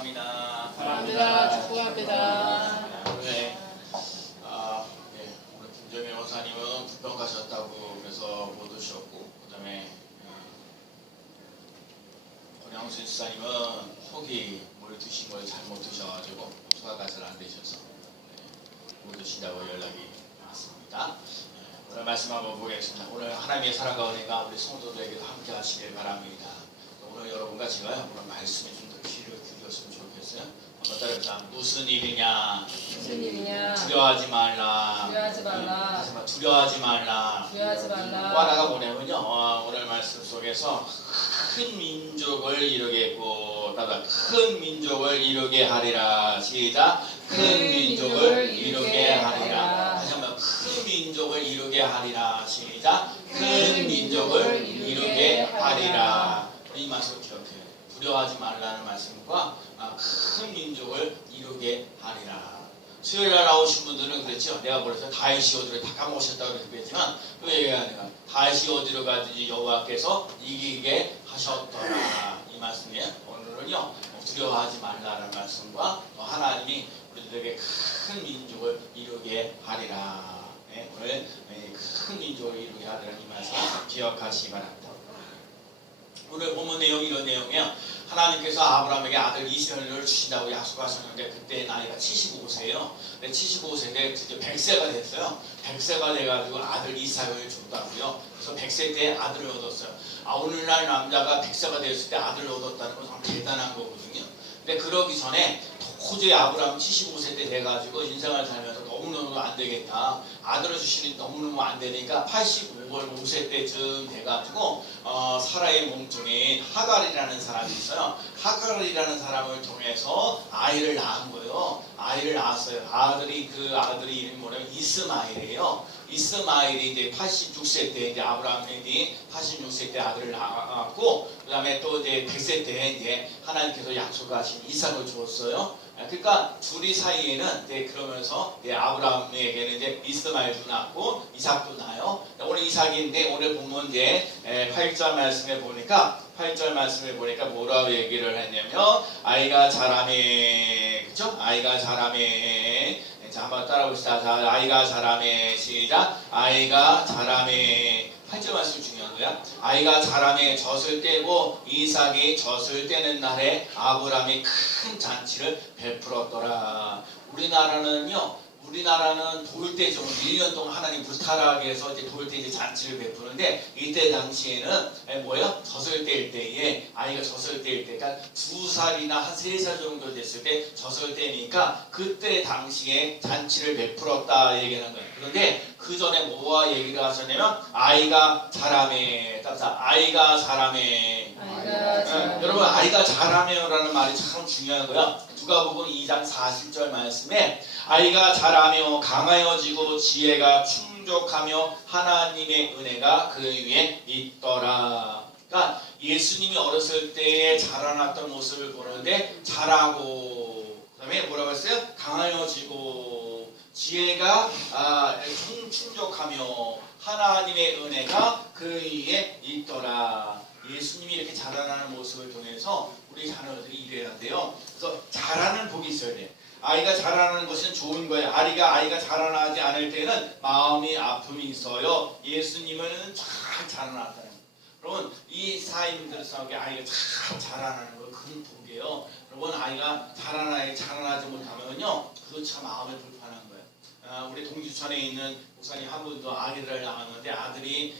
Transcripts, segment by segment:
축복합니다. 감사합니다. 축복합니다. 네. 오늘 김정일 원사님은 부평 가셨다고 그래서 못 오셨고, 그다음에 권양수 지사님은 속이 뭘 드신 걸 잘못 드셔가지고 소화가 잘 안 되셔서 못 오신다고 연락이 왔습니다. 오늘 말씀 한번 보겠습니다. 오늘 하나님의 사랑과 은혜가 우리 성도들에게도 함께 하시길 바랍니다. 오늘 여러분과 제가 오늘 말씀에 좀 더 귀를 기울였으면 좋겠어요. 한번 따라해보자. 무슨 일이냐? 무슨 일이냐? 두려워하지 말라. 두려워하지 말라. 다시 한번 두려워하지 말라. 두려워하지 말라. 또 하나가 뭐냐면요. 오늘 말씀 속에서 큰 민족을 이루겠고, 따라 큰 민족을 이루게 하리라. 시작. 큰 민족을 이루게 하리라. 다시 한번 큰 민족을 이루게 하리라. 시작. 큰 민족을 이루게 하리라. 이 말씀 기억해요. 두려워하지 말라는 말씀과 큰 민족을 이루게 하리라. 수요일날 나오신 분들은 그랬죠. 내가 그래서 다윗이 어디로 다 까먹으셨다고 그랬지만 또 얘기하니까 다윗이 어디로 가든지 여호와께서 이기게 하셨더라. 이 말씀이에요. 오늘은요 두려워하지 말라는 말씀과 하나님이 우리들에게 큰 민족을 이루게 하리라. 오늘 큰 민족을 이루게 하리라는 이 말씀 기억하시기 바랍니다. 오늘 본문 내용이 이런 내용이에요. 하나님께서 아브라함에게 아들 이스마엘을 주신다고 약속하셨는데 그때 나이가 75세예요. 75세인데 드디어 100세가 됐어요. 100세가 돼가지고 아들 이삭을 줬다고요. 그래서 100세 때 아들을 얻었어요. 오늘날 남자가 100세가 됐을 때 아들을 얻었다는 건 정말 대단한 거거든요. 근데 그러기 전에 도저히 아브라함 75세 때 돼가지고 인생을 살면서 너무너무 안 되겠다. 아들을 주시니 너무너무 안 되니까 85세 때쯤 돼가지고 사라의 몸종인 하갈이라는 사람이 있어요. 하갈이라는 사람을 통해서 아이를 낳은 거예요. 아이를 낳았어요. 그 아들이 이름이 뭐냐면 이스마엘이에요. 이스마엘이 이제 86세 때 이제 아브라함이 86세 때 아들을 낳았고, 그 다음에 또 이제 100세 때 이제 하나님께서 약속하신 이삭을 주었어요. 그러니까 둘이 사이에는 그러면서 아브라함에게는 이제 이스마엘도 낳고 이삭도 낳아요. 오늘 이삭인데 오늘 보면 이제 8절 말씀에 보니까 뭐라고 얘기를 했냐면 아이가 자라매, 그쵸? 아이가 자라매. 자, 한번 따라봅시다. 자, 아이가 자라매. 시작. 아이가 자라매. 8절 말씀 중요한 거야. 아이가 자라매 젖을 떼고 이삭이 젖을 떼는 날에 아브라함이 큰 잔치를 베풀었더라. 우리나라는 도울 때 좀 1년 동안 하나님 불타라게 해서 이제 도울 때 이제 잔치를 베푸는데 이때 당시에는 뭐예요? 젖을 뗄 때에 아이가 젖을 뗄 때, 그러니까 2살이나 한 3살 정도 됐을 때 젖을 떼니까 그때 당시에 잔치를 베풀었다 얘기하는 거예요. 그런데 그 전에 뭐와 얘기를 하셨냐면 아이가 자라매. 따라서 아이가 자라매. 여러분 아이가 자라매라는 말이 참 중요한 거야. 누가복음 2장 40절 말씀에 아이가 자라며 강하여지고 지혜가 충족하며 하나님의 은혜가 그 위에 있더라. 그러니까 예수님이 어렸을 때에 자라났던 모습을 보는데 자라고, 그 다음에 뭐라고 했어요? 강하여지고 지혜가 충족하며 하나님의 은혜가 그 위에 있더라. 예수님이 이렇게 자라나는 모습을 통해서 우리 자녀들이 이래야 돼요. 그래서 자라는 복이 있어야 돼. 아이가 자라나는 것은 좋은 거예요. 아이가 자라나지 않을 때는 마음이 아픔이 있어요. 예수님은 잘 자라났다는 거예요. 여러분 이 사인들 속에 아이가 잘 자라나는 거 큰 복이에요. 여러분 아이가 자라나지 못하면요 그거 참 마음이 불편한 거예요. 우리 동주천에 있는 목사님 한 분도 아기를 낳았는데 아들이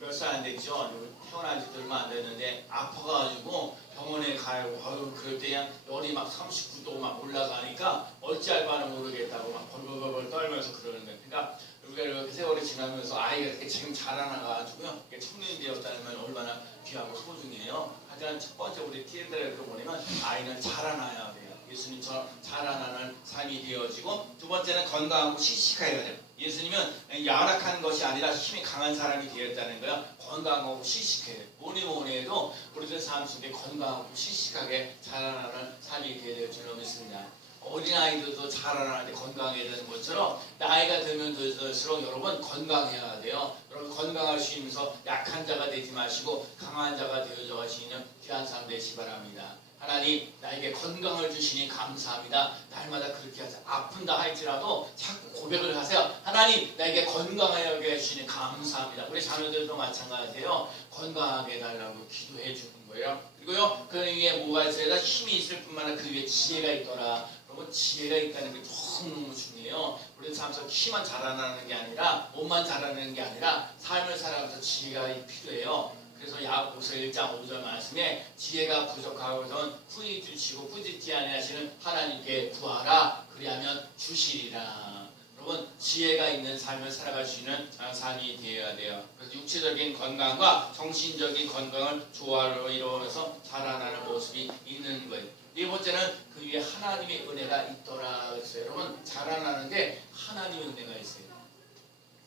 몇 살 안 됐죠. 태어난 지 얼마 안 됐는데 아파가지고 병원에 가고 그럴 때 열이 막 39도 막 올라가니까 어찌할 바는 모르겠다고 막 벌벌벌 떨면서 그러는 거예요. 그러니까 우리가 이렇게 세월이 지나면서 아이가 이렇게 지금 자라나가지고요 청년이 되었다면 얼마나 귀하고 소중해요. 하지만 첫 번째 우리 티엔드를 뭐냐면 아이는 자라나야 돼요. 예수님처럼 자라나는 삶이 되어지고, 두 번째는 건강하고 씩씩해야 돼요. 예수님은 야락한 것이 아니라 힘이 강한 사람이 되었다는 거예요. 건강하고 씩씩해요. 뭐니 해도 우리들 삶 속에 건강하고 씩씩하게 자라나는 삶이 되어야 줄 믿습니다. 어린아이들도 자라나는데 건강해야 되는 것처럼 나이가 들면 들수록 여러분 건강해야 돼요. 여러분 건강하시면서 약한 자가 되지 마시고 강한 자가 되어져 가시는 귀한 삶 되시기 바랍니다. 하나님 나에게 건강을 주시니 감사합니다. 날마다 그렇게 하세요. 아픈다 할지라도 자꾸 고백을 하세요. 하나님 나에게 건강하게 해주시니 감사합니다. 우리 자녀들도 마찬가지예요. 건강하게 해달라고 기도해 주는 거예요. 그리고요 그 위에 뭐가 있어야 힘이 있을 뿐만 아니라 그 위에 지혜가 있더라. 여러분 지혜가 있다는 게 너무 중요해요. 우리 삶 속에 키만 자라나는 게 아니라 몸만 자라나는 게 아니라 삶을 살아가면서 지혜가 필요해요. 그래서 야고보서 1장 5절 말씀에 지혜가 부족하거든 후히 주시고 꾸짖지 아니하시는 하나님께 구하라 그리하면 주시리라. 여러분 지혜가 있는 삶을 살아갈 수 있는 삶이 되어야 돼요. 그래서 육체적인 건강과 정신적인 건강을 조화로 이루어서 자라나는 모습이 있는 거예요. 네 번째는 그 위에 하나님의 은혜가 있더라 그랬어요. 여러분 자라나는데 하나님의 은혜가 있어요.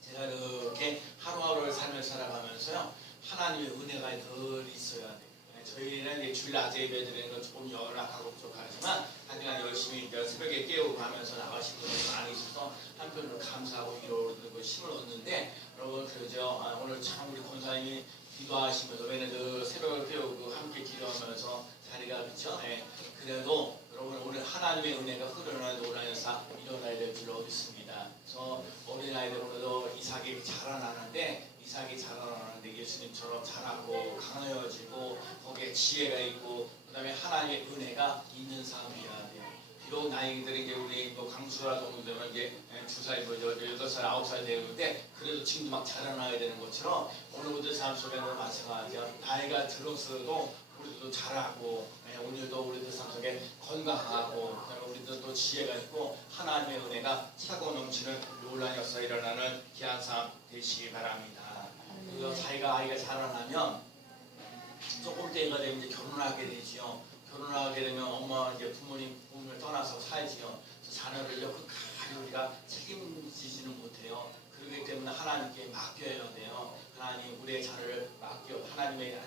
제가 이렇게 하루하루를 삶을 살아가면서요 하나님의 은혜가 늘 있어야 돼요. 저희는 주일 낮에 예배 드리는 건 조금 연락하고 부족하지만 하여간 열심히 새벽에 깨우고 가면서 나가신 분들이 많이 있어서 한편으로 감사하고 위로를 힘을 얻는데 여러분 그러죠. 오늘 참 우리 권사님이 기도하시면서 왜냐면 새벽을 깨우고 함께 기도하면서 자리가 그렇죠. 그래도 여러분 오늘 하나님의 은혜가 흐르는 오라에서 일어나야 될 줄로 믿습니다. 그래서 어린아이들 오늘도 이삭이 자라나는데 예수님처럼 자라고 강해지고 거기에 지혜가 있고 그 다음에 하나님의 은혜가 있는 삶이어야 돼요. 비록 나이들이 이제 우리 강수라 정도 되면 이제 2살, 8살, 9살 되는데 그래도 지금도 막 자라나야 되는 것처럼 오늘 우리 삶 속에는 마찬가지야. 나이가 들었어도 우리도 자라고 오늘도 우리들 삶 속에 건강하고 우리도 또 지혜가 있고 하나님의 은혜가 차고 넘치는 놀라운 역사 일어나는 귀한 삶 되시기 바랍니다. 그리고 아이가 자라나면 조금 때가 되면 이제 결혼하게 되지요. 결혼하게 되면 엄마 이제 부모님을 떠나서 살지요. 자녀를 끝까지 우리가 책임지지는 못해요. 그렇기 때문에 하나님께 맡겨야 돼요. 하나님 우리의 자녀를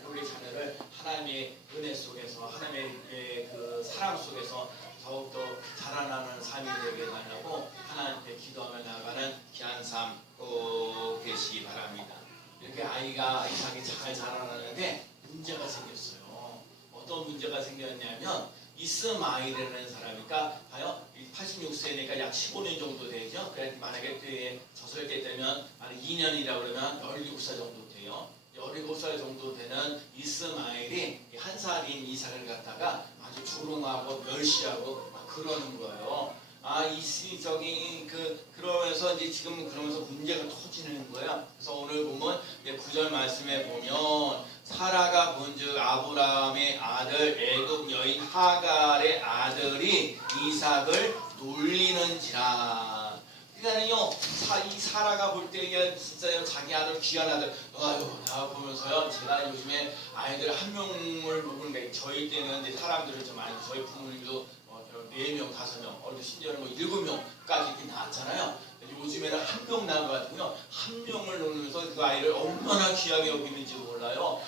우리 자녀를 하나님의 은혜 속에서 하나님의 그 사랑 속에서 더욱더 자라나는 삶이 되게 달라고 하나님께 기도하며 나아가는 귀한 삶 꼭 되시기 바랍니다. 이렇게 이삭이 잘 자라나는데 문제가 생겼어요. 어떤 문제가 생겼냐면 이스마엘이라는 사람이니까 봐요. 86세니까 약 15년 정도 되죠. 그래서 만약에 그에 젖을 때 되면 2년이라고 그러면 17살 정도 돼요. 17살 정도 되는 이스마엘이 한 살인 이삭을 갖다가 아주 조롱하고 멸시하고 막 그러는 거예요. 그러면서 이제 지금 그러면서 문제가 터지는 거야. 그래서 오늘 보면 9절 말씀에 보면 사라가 본즉 아브라함의 아들 애굽 여인 하갈의 아들이 이삭을 놀리는지라. 그러니까요 이 사라가 볼 때 진짜 자기 아들 귀한 아들 내가 보면서요 제가 요즘에 아이들 한 명을 보는 게 저희 때는 이제 사람들을 좀 많이 저희 부모님도 4명, 5명, 심지어는 7명까지 이렇게 낳았잖아요. 요즘에는 한 명 낳은 것 같은요. 한 명을 놓으면서 그 아이를 얼마나 귀하게 여기는지도 몰라요.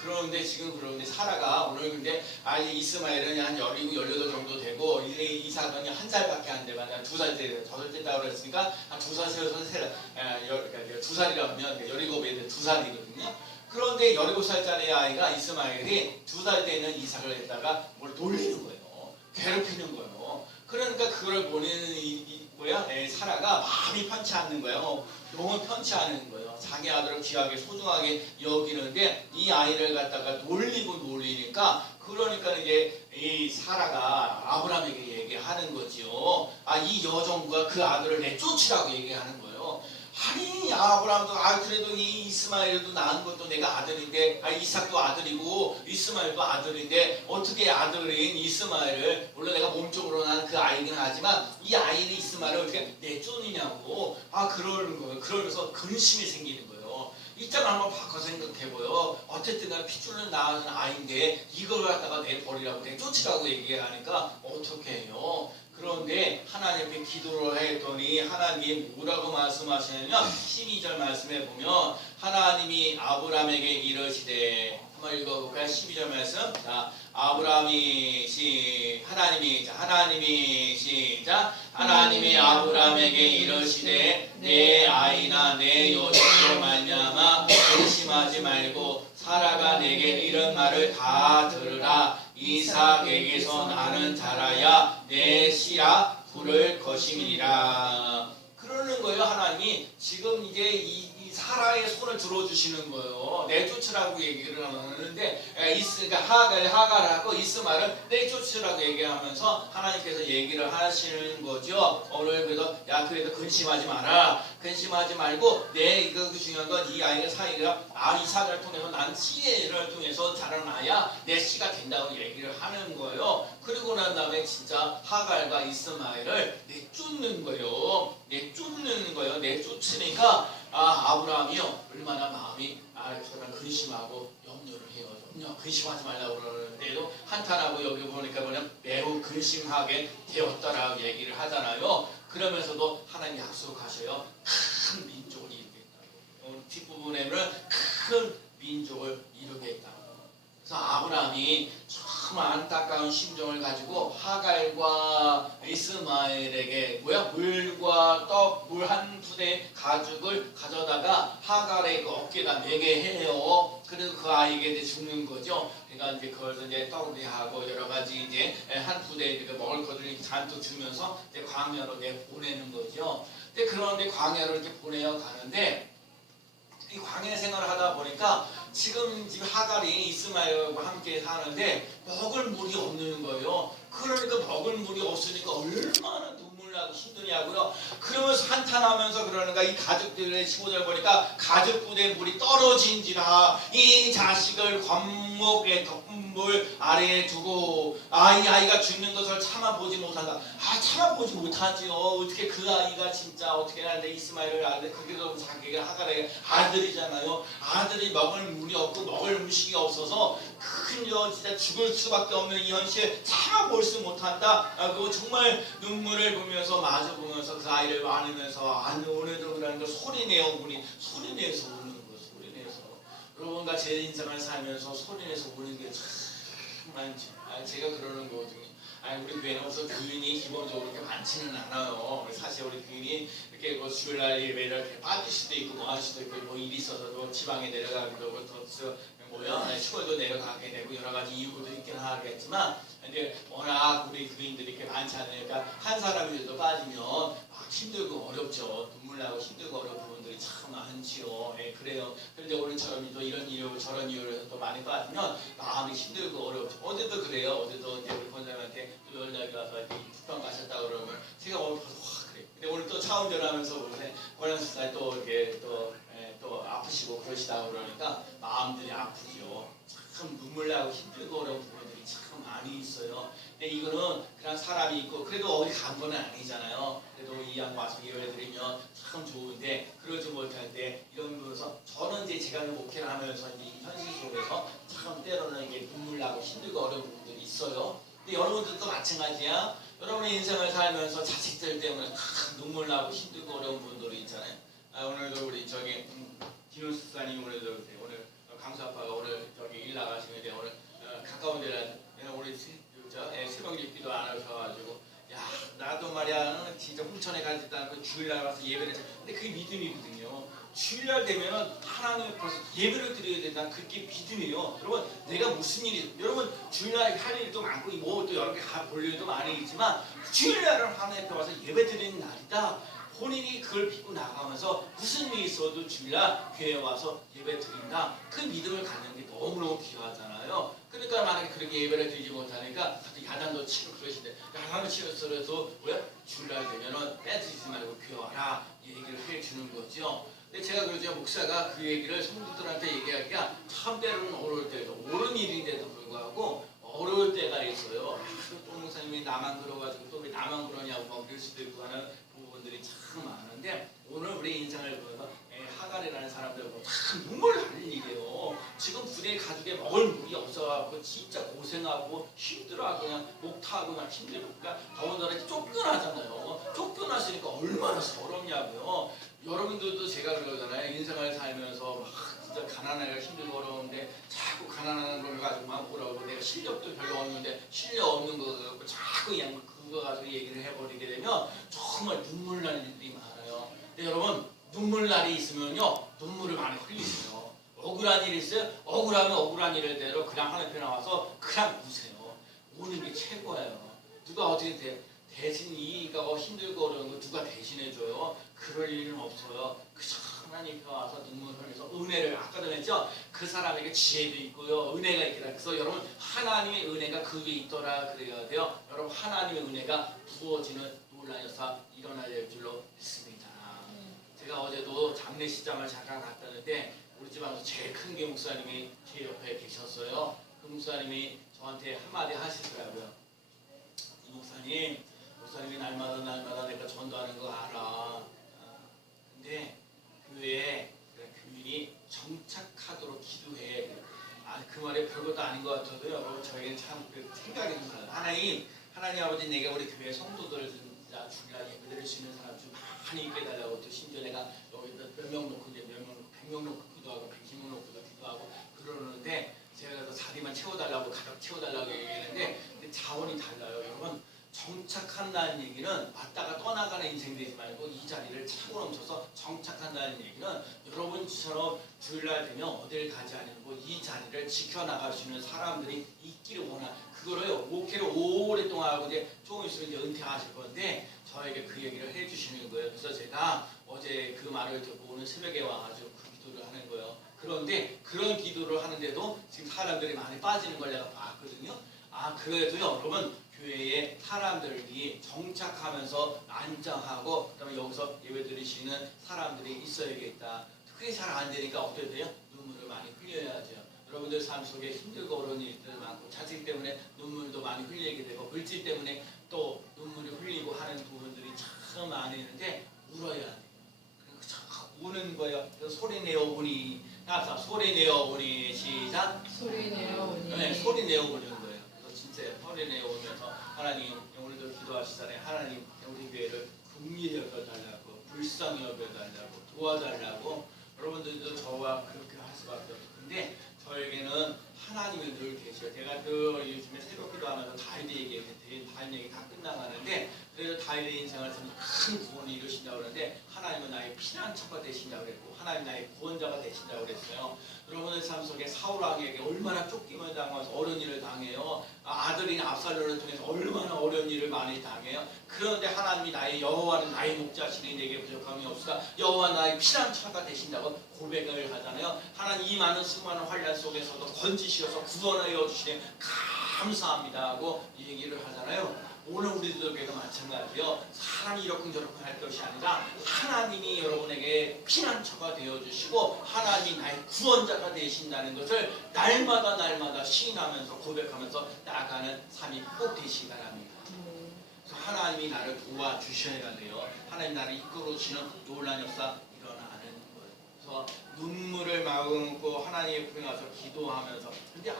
그런데 지금 사라가 오늘 근데 이스마엘은 한 17, 18 정도 되고 이삭은 한 살밖에 안 돼가 2살 때 젖을 뗐다고 그랬으니까 한 2살, 3살, 2살이라 하면 17에 2살이거든요. 그런데 17살짜리 아이가 이스마엘이 2살 때는 이삭을 했다가 뭘 돌리는 거예요. 괴롭히는 거예요. 그러니까 그걸 보내는 사라가 마음이 편치 않는 거예요. 너무 편치 않은 거예요. 자기 아들을 귀하게 소중하게 여기는데 이 아이를 갖다가 놀리니까 그러니까 이제 이 사라가 아브라함에게 얘기하는 거지요. 이 여종과 그 아들을 내쫓으라고 얘기하는 거예요. 아브라함도 그래도 이 이스마엘도 낳은 것도 내가 아들인데 이삭도 아들이고 이스마엘도 아들인데 어떻게 아들인 이스마엘을 물론 내가 몸쪽으로 난 그 아이긴 하지만 이 아이를 이스마엘을 어떻게 내쫓느냐고 그러는 거예요. 그러면서 근심이 생기는 거예요. 입장을 한번 바꿔 생각해보요. 어쨌든 난 핏줄을 낳은 아이인데 이걸 갖다가 내버리라고 내쫓으라고 얘기하니까 어떻게 해요? 그런데 하나님께 기도를 했더니 하나님이 뭐라고 말씀하시냐면 12절 말씀에 보면 하나님이 아브라함에게 이르시되 한번 읽어볼까요? 12절 말씀. 하나님이 아브라함에게 이르시되 내 아이나 내 여종으로 말미암아 근심하지 말고 사라가 내게 이런 말을 다 들으라. 이삭 하나님에게서 나는 자라야 내 씨라 부를 것임이니라. 그러는 거예요. 하나님이 지금 이제 이 사라의 손을 들어주시는 거예요. 내쫓으라고 얘기를 하는데, 그러니까 하갈하고 이스마를 내쫓으라고 얘기하면서 하나님께서 얘기를 하시는 거죠. 오늘 그래서 야 그래도 근심하지 마라. 근심하지 말고 이거 중요한 건 이 아이의 사이가 이삭을 통해서 난 씨를 통해서 자라나야 내 씨가 된다고 얘기를 하는 거예요. 그리고 난 다음에 진짜 하갈과 이스마엘을 내쫓는 거예요. 내쫓는 거예요. 내쫓으니까 아브라함이요 얼마나 마음이 정말 근심하고 염려를 해요. 근심하지 말라고 그러는데도 한탄하고 여기 보니까 매우 근심하게 되었다라고 얘기를 하잖아요. 그러면서도 하나님 약속하셔요. 큰 민족을 이루겠다고. 뒷부분에는 큰 민족을 이루겠다고. 그래서 아브라함이 참 안타까운 심정을 가지고 하갈과 이스마엘에게 물과 떡, 물 한 푸대 가죽을 가져다가 하갈의 그 어깨에다 매게 해요. 그래서 그 아이에게 죽는 거죠. 그러니까 이제 그걸 이제 떡이하고 여러 가지 이제 한 푸대 먹을 것을 잔뜩 주면서 이제 광야로 보내는 거죠. 근데 그런데 광야로 이렇게 보내어 가는데 이 광야 생활을 하다 보니까 지금 하갈이 이스마엘과 함께 사는데 먹을 물이 없는 거예요. 그러니까 먹을 물이 없으니까 얼마나 눈물 나고 힘드냐고요. 그러면서 한탄하면서 그러는가 이 가족들의 15절 보니까 가죽 부대에 물이 떨어진지라 이 자식을 관목에 물 아래에 두고 이 아이가 죽는 것을 참아보지 못한다. 참아보지 못하지요. 어떻게 그 아이가 진짜 어떻게 하는데 이스마엘을 아는데 그게도 자기가 하갈의 아들이잖아요. 아들이 먹을 물이 없고 먹을 음식이 없어서 진짜 죽을 수밖에 없는 이 현실 참아볼 수 못한다. 그리고 정말 눈물을 보면서 마주 보면서 그 아이를 안으면서 오늘도 그러는 걸 소리내서 우는 거 소리내서 여러분과 제 인생을 살면서 소리내서 우는 게 참 많죠. 제가 그러는 거거든요. 우리 교회는 우선 교인이 기본적으로 그렇게 많지는 않아요. 사실 우리 교인이 이렇게 주일날 예배를 이렇게 빠질 수도 있고 뭐 할 수도 있고 일이 있어서 지방에 내려가기도 하고 시골도 내려가게 되고 여러 가지 이유도 있긴 하겠지만 근데 워낙 우리 교인들이 이렇게 많지 않으니까 한 사람이라도 빠지면 막 힘들고 어렵죠. 눈물 나고 힘들고 어려운 부분들이 참 많지요. 그래요. 그런데 오늘처럼 또 이런 이유 저런 이유로 또 많이 빠지면 마음이 힘들고 어렵죠. 어제도 그래요. 어제도 이제 우리 권사님한테 또 연락이 와서 북방 가셨다 그러면 제가 오늘 봐서 그래. 근데 오늘 또 차 운전하면서 권사님 또 이렇게 또 아프시고 그러시다 그러니까 마음들이 아프죠. 참 눈물 나고 힘들고 어려운 부분들이 참 많이 있어요. 근데 이거는 그냥 사람이 있고 그래도 어디 간 건 아니잖아요. 그래도 이 양 와서 예배 드리면 참 좋은데 그러지 못할 때 이런 부분에서 저는 이제 제가 목회를 하면서 이 현실 속에서 참 때로는 이게 눈물 나고 힘들고 어려운 부분들이 있어요. 근데 여러분들도 마찬가지야. 여러분의 인생을 살면서 자식들 때문에 눈물 나고 힘들고 어려운 부분들이 있잖아요. 오늘도 우리 김윤수 수사님 오늘 강수 아빠가 오늘 일 나가시는데 오늘 가까운 데는 우리 새벽 읽기도 안 하셔가지고 나도 말이야 진짜 홍천에 가지도 않고 주일날 와서 예배를 근데 그게 믿음이거든요. 주일날 되면은 하나님 앞에서 예배를 드려야 된다. 그게 믿음이에요. 여러분 내가 무슨 일이 여러분 주일날 할 일도 많고 뭐 또 여러 개 볼 일도 많이 있지만 주일날은 하나님 앞에 와서 예배 드리는 날이다. 본인이 그걸 믿고 나가면서 무슨 일이 있어도 주일날 교회에 와서 예배 드린다. 그 믿음을 갖는 게 너무너무 귀하잖아요. 그러니까 만약에 그렇게 예배를 드리지 못하니까 야단도 치고 그러시는데 야단도 치면서 주일날 되면은 빼드리지 말고 교회 와라 얘기를 해주는 거죠. 근데 제가 그러죠. 목사가 그 얘기를 성도들한테 얘기하기가 참 때로는 어려울 때도 옳은 일인데도 불구하고 어려울 때가 있어요. 또 목사님이 나만 그러가지고 또 왜 나만 그러냐고 막 그럴 수도 있고 하는 부분들이 참 많은데 오늘 우리 인생을 보면서 하갈이라는 사람들 보면 참 눈물 나는 일이에요. 지금 부대 가족에 먹을 물이 없어갖고 진짜 고생하고 힘들어하고 그냥 목 타고 그냥 힘들고 그러니까 더군다나 쫓겨나잖아요. 쫓겨났으니까 얼마나 서럽냐고요. 여러분들도 제가 그러잖아요. 인생을 살면서 막 진짜 가난하기가 힘들고 어려운데 자꾸 가난한 걸 가지고만 오라고 내가 실력도 별로 없는데 실력 없는 거 갖고 자꾸 그냥 그거 가지고 얘기를 해버리게 되면 정말 눈물 날 일이 많아요. 근데 여러분 눈물 날이 있으면요 눈물을 많이 흘리세요. 억울한 일이 있어요. 억울하면 억울한 일대로 그냥 하나님 앞에 나와서 그냥 우세요. 우는 세상에 대신 이가 힘들고 어려운 거 누가 대신해줘요? 그럴 일은 없어요. 그저 하나님께 와서 눈물 흘려서 은혜를 아까 전에 했죠? 그 사람에게 지혜도 있고요. 은혜가 있다. 그래서 여러분 하나님의 은혜가 그 위에 있더라 그래야 돼요. 여러분 하나님의 은혜가 부어지는 놀라운 역사 일어나야 될 줄로 믿습니다. 제가 어제도 장례식장을 잠깐 갔다 왔는데 우리 집 안에서 제일 큰 게 목사님이 제 옆에 계셨어요. 그 목사님이 저한테 한마디 하시더라고요. 이 목사님이 날마다 내가 전도하는 거 알아. 근데 교회에 교인이 정착하도록 기도해. 그 말이 별것도 아닌 것 같아도요. 여러분 저에게는 참 생각이 듭니다. 하나님 아버지 내가 우리 교회 성도들 진짜 주일날 예배 드릴 수 있는 사람 좀 많이 있게 해달라고 또 심지어 내가 여기다 몇 명 놓고 이제 몇 명, 100명 놓고 기도하고 110명 놓고 기도하고 그러는데 제가 그래서 자리만 채워달라고 가득 채워달라고 얘기했는데 근데 자원이 달라요. 여러분 정착한다는 얘기는 왔다가 떠나가는 인생 되지 말고 이 자리를 차고 넘쳐서 정착한다는 얘기는 여러분처럼 주일날 되면 어딜 가지 않고 이 자리를 지켜나갈 수 있는 사람들이 있기를 원하. 그거를 목회를 오랫동안 하고 이제 조금 있으면 이제 은퇴하실 건데 저에게 그 얘기를 해주시는 거예요. 그래서 제가 어제 그 말을 듣고 오늘 새벽에 와가지고 그 기도를 하는 거예요. 그런데 그런 기도를 하는데도 지금 사람들이 많이 빠지는 걸 내가 봤거든요. 그래도 여러분 교회에 사람들이 정착하면서 안정하고 그다음에 여기서 예배 드리시는 사람들이 있어야겠다. 그게 잘 안 되니까 어떻게 돼요? 눈물을 많이 흘려야죠. 여러분들 삶 속에 힘들고 어려운 일들 많고 자식 때문에 눈물도 많이 흘리게 되고 물질 때문에 또 눈물을 흘리고 하는 부분들이 참 많이 있는데 울어야 돼요. 우는 거예요. 소리 내어 우니 나서 소리 내어 우니 시작. 소리 내어 오니. 네, 소리 내어 우는 거예요. 그래서 진짜 소리 내어 오면서 하나님 오늘도 기도하시잖아요. 하나님 우리 교회를 긍휼히 여겨달라고 불쌍히 여겨달라고 도와달라고 여러분들도 저와 그렇게 할 수밖에 없어요. 근데 저에게는 하나님이 늘 계셔요. 제가 그 요즘에 새벽 기도하면서 다윗 얘기했는데 다윗 얘기 다 끝나가는데 그래서 다윗의 인생을 큰 구원을 이루신다고 그러는데 하나님은 나의 피난처가 되신다고 그랬고 하나님 나의 구원자가 되신다고 그랬어요. 여러분의 삶 속에 사울 왕에게 얼마나 쫓김을 당하면서 어려운 일을 당해요. 아들인 압살롬을 통해서 얼마나 어려운 일을 많이 당해요. 그런데 하나님이 나의 여호와는 나의 목자시니 내게 부족함이 없으다. 여호와 나의 피난처가 되신다고 고백을 하잖아요. 하나님 이 많은 수많은 환난 속에서도 건지시어서 구원하여 주시니 감사합니다 하고 얘기를 하잖아요. 오늘 우리들에게도 마찬가지요. 사람이 이렇게 저렇게 할 것이 아니라 하나님이 여러분에게 피난처가 되어주시고 하나님이 나의 구원자가 되신다는 것을 날마다 시인하면서 고백하면서 나아가는 삶이 꼭 되시기 바랍니다. 그래서 하나님이 나를 도와주셔야 돼요. 하나님 나를 이끌어주시는 놀라운 역사 일어나는 거예요. 그래서 눈물을 머금고 하나님의 품에 가서 기도하면서 근데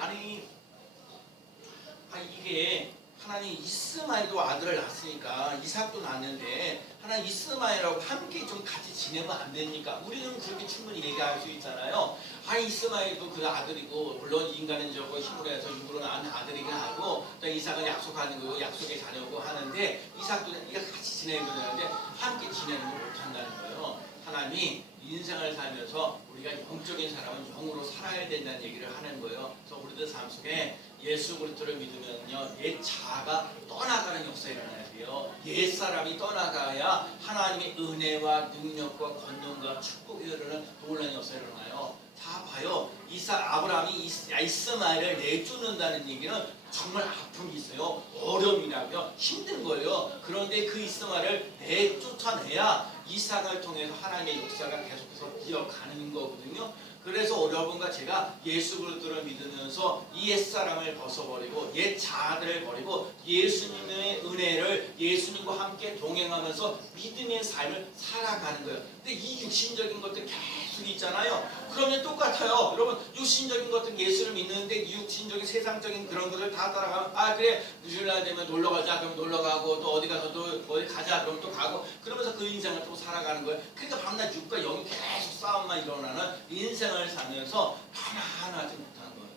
이게 하나님 이스마엘도 아들을 낳았으니까 이삭도 낳았는데 하나님 이스마엘하고 함께 좀 같이 지내면 안 됩니까? 우리는 그렇게 충분히 얘기할 수 있잖아요. 이스마엘도 그 아들이고 물론 인간은 저거 힘으로 해서 육으로 낳은 아들이긴 하고 또 이삭은 약속하는 거고 약속의 자녀고 하는데 이삭도 같이 지내는 되는데 함께 지내는 걸 못한다는 거예요. 하나님이 인생을 살면서 우리가 영적인 사람은 영으로 살아야 된다는 얘기를 하는 거예요. 그래서 우리들 삶 속에 예수 그리스도를 믿으면요 옛 자아가 떠나가는 역사가 일어나야 돼요. 옛 사람이 떠나가야 하나님의 은혜와 능력과 권능과 축복이 흐르는 놀라운 역사가 일어나요. 자 봐요. 아브라함이 이스마엘을 내쫓는다는 얘기는 정말 아픔이 있어요. 어려움이라고요. 힘든 거예요. 그런데 그 이스마엘을 내쫓아내야 이삭을 통해서 하나님의 역사가 계속해서 이어가는 거거든요. 그래서 여러분과 제가 예수 그리스도를 믿으면서 이 옛사람을 벗어버리고 옛 자아들을 버리고 예수님의 은혜를 예수님과 함께 동행하면서 믿음의 삶을 살아가는 거예요. 근데 이 육신적인 것들 계속 있잖아요. 그러면 똑같아요. 여러분 육신적인 것들 예수를 믿는데 육신적인 세상적인 그런 것을 다 따라가면 그래 주일날 되면 놀러가자 그럼 놀러가고 또 어디 가서 또 어디 가자 그럼 또 가고 그러면서 그 인생을 또 살아가는 거예요. 그러니까 밤낮 육과 영이 계속 싸움만 일어나는 인생을 살면서 편안하지 못하는 거예요.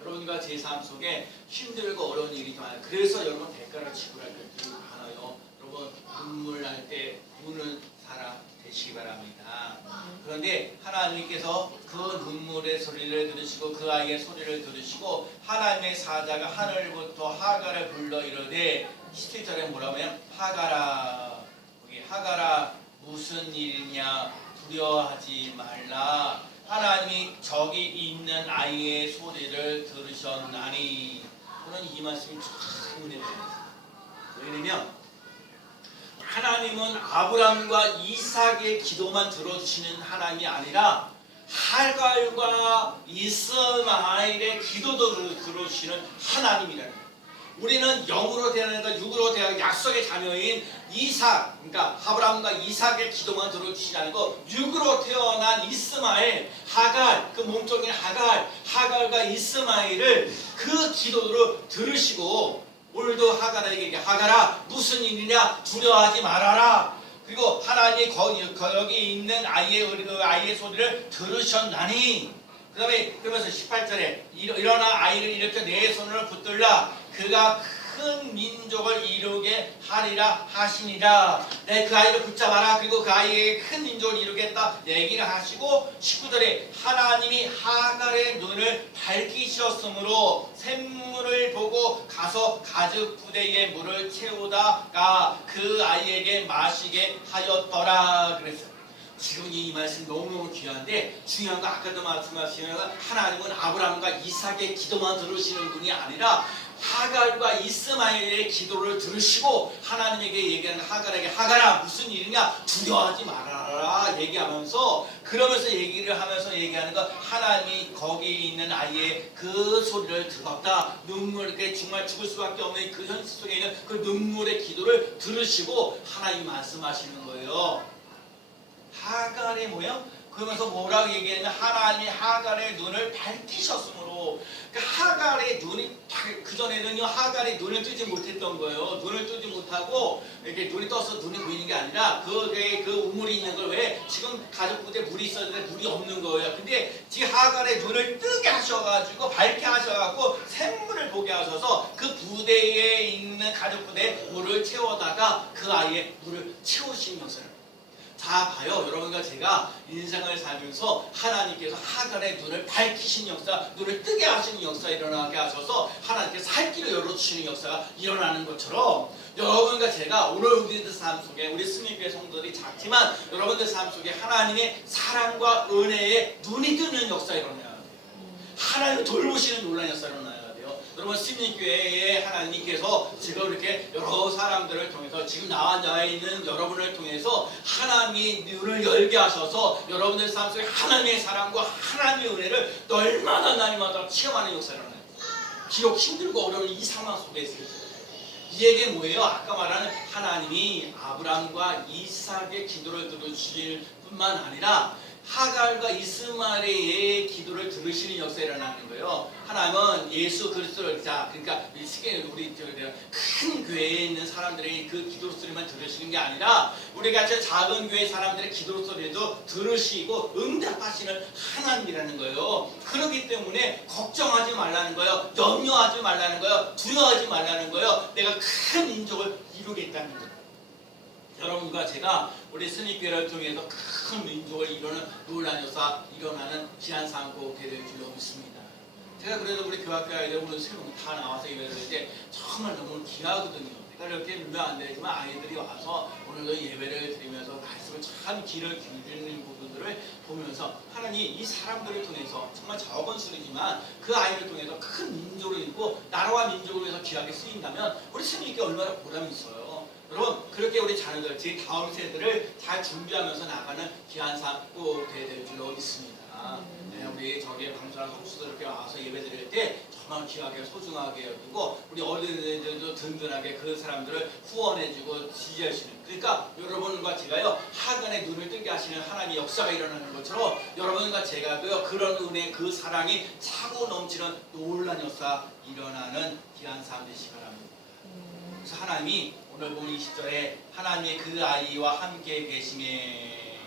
여러분과 제 삶 속에 힘들고 어려운 일이 많아요. 그래서 여러분 대가를 지불할 때들이 많아요. 여러분 눈물 날 때 우는 사람 되시기 바랍니다. 그런데 하나님께서 그 눈물의 소리를 들으시고 그 아이의 소리를 들으시고 하나님의 사자가 하늘부터 하갈을 불러 이르되 17절에 뭐라고 해요? 하갈아, 여기 하갈아 무슨 일이냐 두려워하지 말라. 하나님이 저기 있는 아이의 소리를 들으셨나니. 저는 이 말씀이 참 은혜가 됩니다. 왜냐면 하나님은 아브람과 이삭의 기도만 들어주시는 하나님이 아니라 하갈과 이스마엘의 기도도 들어주시는 하나님이라는 거예요. 우리는 영으로 태어나니까 육으로 태어나 약속의 자녀인 이삭, 그러니까 아브람과 이삭의 기도만 들어주시지 않고 육으로 태어난 이스마엘, 하갈, 그 몸종인 하갈과 이스마엘을 그 기도로 들으시고 오늘도 하갈에게 하갈아 무슨 일이냐 두려워하지 말아라. 그리고 하나님이 거기 있는 아이의 소리를 들으셨나니. 그 다음에 그러면서 18절에 일어나 아이를 일으켜 내 손을 붙들라. 그가 큰 민족을 이루게 하리라 하시니라. 내 그 아이를 붙잡아라. 그리고 그 아이에게 큰 민족을 이루겠다 얘기를 하시고 19절에 하나님이 하갈의 눈을 밝히셨으므로 샘물을 보고 가서 가죽 부대에 물을 채우다가 그 아이에게 마시게 하였더라 그랬어요. 지금 이 말씀 너무너무 귀한데 중요한 거 아까도 말씀하신 하나님은 아브라함과 이삭의 기도만 들으시는 분이 아니라 하갈과 이스마엘의 기도를 들으시고 하나님에게 얘기하는 하갈에게 하갈아 무슨 일이냐 두려워하지 말아라 얘기하면서 그러면서 얘기를 하면서 얘기하는 거 하나님이 거기 있는 아이의 그 소리를 들었다. 눈물에 정말 죽을 수밖에 없는 그 현실 속에 있는 그 눈물의 기도를 들으시고 하나님이 말씀하시는 거예요. 하갈의 모양? 그러면서 뭐라고 얘기했냐면 하나님이 하갈의 눈을 밝히셨으므로 그러니까 하갈의 눈이 그전에는요 하갈이 눈을 뜨지 못했던 거예요. 눈을 뜨지 못하고 이렇게 눈이 떠서 눈이 보이는 게 아니라 그 우물이 있는 걸 왜 지금 가족부대에 물이 있었는데 물이 없는 거예요. 근데 지금 하갈의 눈을 뜨게 하셔가지고 밝게 하셔가지고 샘물을 보게 하셔서 그 부대에 있는 가족부대에 물을 채워다가 그 아이의 물을 채우신 것을 자 봐요. 여러분과 제가 인생을 살면서 하나님께서 하갈의 눈을 밝히신 역사, 눈을 뜨게 하시는 역사 일어나게 하셔서 하나님께서 살 길을 열어주시는 역사가 일어나는 것처럼 여러분과 제가 오늘 우리들 삶 속에 우리 승리교회 성도들이 작지만 여러분들 삶 속에 하나님의 사랑과 은혜에 눈이 뜨는 역사 일어나야 돼요. 하나님을 돌보시는 놀라운 역사 일어나야 돼요. 여러분 승리교회에 하나님께서 지금 이렇게 여러 사람들을 통해서 지금 나와 있는 여러분을 통해서 하나님이 눈을 열게 하셔서 여러분들 삶 속에 하나님의 사랑과 하나님의 은혜를 얼마나 날마다 체험하는 역사를 하나요. 비록 힘들고 어려운 이 상황 속에 있어요. 이 얘기 뭐예요? 아까 말하는 하나님이 아브람과 이삭의 기도를 들으실 뿐만 아니라 하갈과 이스마엘의 기도를 들으시는 역사가 일어나는 거예요. 하나님은 예수 그리스도를 그러니까 우리 큰 교회에 있는 사람들의 그 기도 소리만 들으시는 게 아니라 우리 같이 작은 교회 사람들의 기도 소리도 들으시고 응답하시는 하나님이라는 거예요. 그렇기 때문에 걱정하지 말라는 거예요. 염려하지 말라는 거예요. 두려워하지 말라는 거예요. 내가 큰 민족을 이루겠다는 거예요. 여러분과 제가 우리 승리교회를 통해서 큰 민족을 이루는 놀라운 역사 일어나는 귀한 삶 꼭 되될 줄로 믿습니다. 제가 그래도 우리 교학교 아이들 오늘 새로운 다 나와서 예배를 드릴 때 정말 너무 귀하거든요. 그러니까 이렇게 누면 안 되지만 아이들이 와서 오늘도 예배를 드리면서 말씀을 참 귀를 기울이는 부분들을 보면서 하나님 이 사람들을 통해서 정말 적은 수이지만 그 아이를 통해서 큰 민족을 이루고 나라와 민족을 위해서 귀하게 쓰인다면 우리 승리교회 얼마나 보람이 있어요. 여러분 그렇게 우리 자녀들, 제 다음 세대를 잘 준비하면서 나가는 귀한 삶 꼭 될 줄로 믿습니다. 네, 우리 저기 방송한 성수들 이렇게 와서 예배드릴 때 정말 귀하게 소중하게 여기고 우리 어린이들도 든든하게 그 사람들을 후원해주고 지지하시는 그러니까 여러분과 제가요 하간의 눈을 뜨게 하시는 하나님의 역사가 일어나는 것처럼 여러분과 제가도요 그런 은혜 그 사랑이 차고 넘치는 놀란 역사 일어나는 귀한 삶 되시기 바랍니다. 그래서 하나님이 오늘 보면 20절에 하나님의 그 아이와 함께 계심에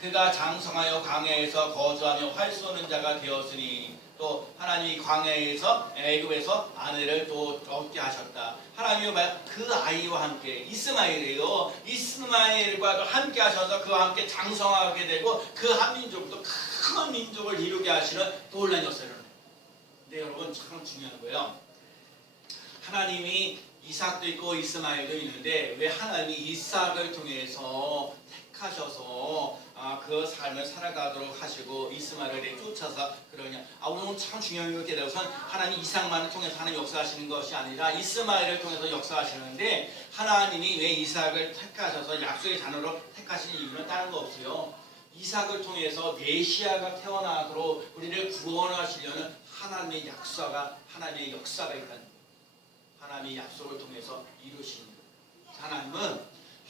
그가 장성하여 광야에서 거주하며 활 쏘는 자가 되었으니 또 하나님이 광야에서 애굽에서 아내를 또 얻게 하셨다. 하나님이 그 아이와 함께 이스마엘이에요. 이스마엘과도 함께 하셔서 그와 함께 장성하게 되고 그 한 민족도 큰 민족을 이루게 하시는 놀라운 역사를 해요. 근데 여러분 참 중요한 거예요. 하나님이 이삭도 있고 이스마엘도 있는데 왜 하나님이 이삭을 통해서 택하셔서 그 삶을 살아가도록 하시고 이스마엘을 쫓아서 그러냐? 오늘 참 중요한 게 되어서 하나님 이삭만을 통해서 하나님 역사하시는 것이 아니라 이스마엘을 통해서 역사하시는데 하나님이 왜 이삭을 택하셔서 약속의 자녀로 택하시는 이유는 다른 거 없어요. 이삭을 통해서 메시아가 태어나도록 우리를 구원하시려는 하나님의 약속과 하나님의 역사가 있다는 거예요. 하나님의 약속을 통해서 이루시는 거예요.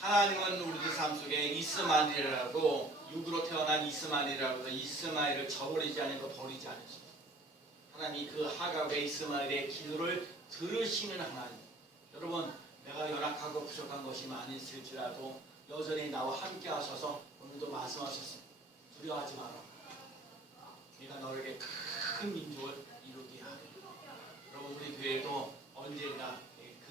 하나님은 우리들 삶 속에 이스마엘이라고 육으로 태어난 이스마엘이라고 해서 이스마엘을 저버리지 않고 버리지 않으십니다. 하나님이 그 하갑의 이스마엘의 기도를 들으시는 하나님. 여러분 내가 연약하고 부족한 것이 많이 있을지라도 여전히 나와 함께 하셔서 오늘도 말씀하셨습니다. 두려워하지 마라. 내가 너에게 큰 민족을 이루게 하리. 여러분 우리 교회도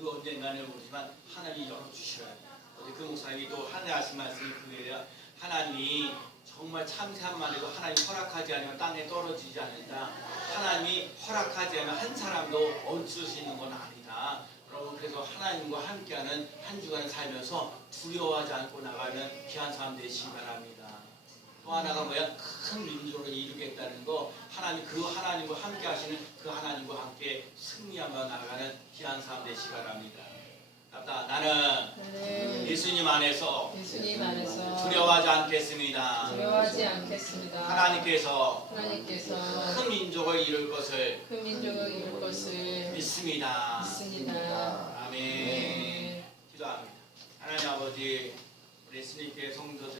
언젠가는 모르지만 하나님이 열어주셔야 돼요. 어제 그 목사님이 또 하늘 하신 말씀이 그거예요. 하나님이 정말 참새한 마리도 하나님 허락하지 않으면 땅에 떨어지지 않는다. 하나님이 허락하지 않으면 한 사람도 얹을 수 있는 건 아니다. 여러분 그래서 하나님과 함께하는 한 주간을 살면서 두려워하지 않고 나가는 귀한 사람 되시기 바랍니다. 또 하나가 뭐야? 큰 민족을 이루겠다는 거. 하나님 그 하나님과 함께 하시는 그 하나님과 함께 승리하며 나가는 귀한 사람 되시기 바랍니다. 나는 예수님 안에서 두려워하지 않겠습니다. 하나님께서 큰 민족을 이룰 것을 믿습니다. 아멘. 기도합니다. 하나님 아버지 우리 예수님께 성도들